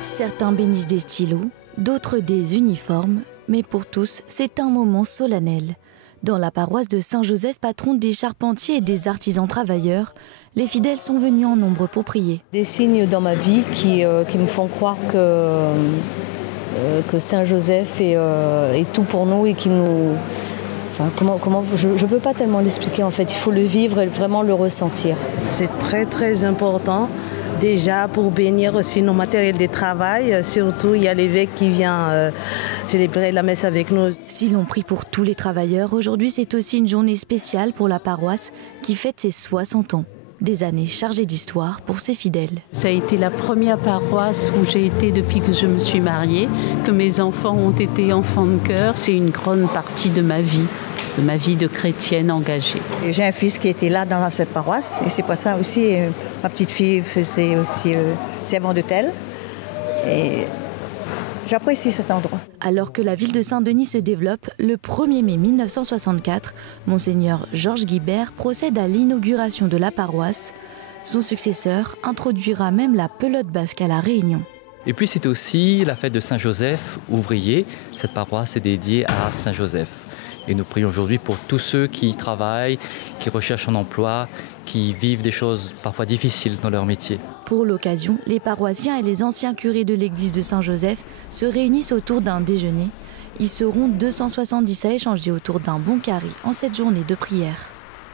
Certains bénissent des stylos, d'autres des uniformes, mais pour tous, c'est un moment solennel. Dans la paroisse de Saint-Joseph, patron des charpentiers et des artisans travailleurs, les fidèles sont venus en nombre pour prier. Des signes dans ma vie qui me font croire que Saint-Joseph est tout pour nous et qui nous... Enfin, je ne peux pas tellement l'expliquer en fait, il faut le vivre et vraiment le ressentir. C'est très très important. Déjà pour bénir aussi nos matériels de travail, surtout il y a l'évêque qui vient célébrer la messe avec nous. Si l'on prie pour tous les travailleurs, aujourd'hui c'est aussi une journée spéciale pour la paroisse qui fête ses 60 ans. Des années chargées d'histoire pour ses fidèles. Ça a été la première paroisse où j'ai été depuis que je me suis mariée, que mes enfants ont été enfants de cœur. C'est une grande partie de ma vie de chrétienne engagée. J'ai un fils qui était là dans cette paroisse et c'est pour ça aussi ma petite fille faisait aussi servant d'autel et j'apprécie cet endroit. Alors que la ville de Saint-Denis se développe, le 1er mai 1964, Monseigneur Georges Guibert procède à l'inauguration de la paroisse. Son successeur introduira même la pelote basque à La Réunion. Et puis c'est aussi la fête de Saint-Joseph, ouvrier. Cette paroisse est dédiée à Saint-Joseph. Et nous prions aujourd'hui pour tous ceux qui travaillent, qui recherchent un emploi, qui vivent des choses parfois difficiles dans leur métier. Pour l'occasion, les paroissiens et les anciens curés de l'église de Saint-Joseph se réunissent autour d'un déjeuner. Ils seront 270 à échanger autour d'un bon carré en cette journée de prière.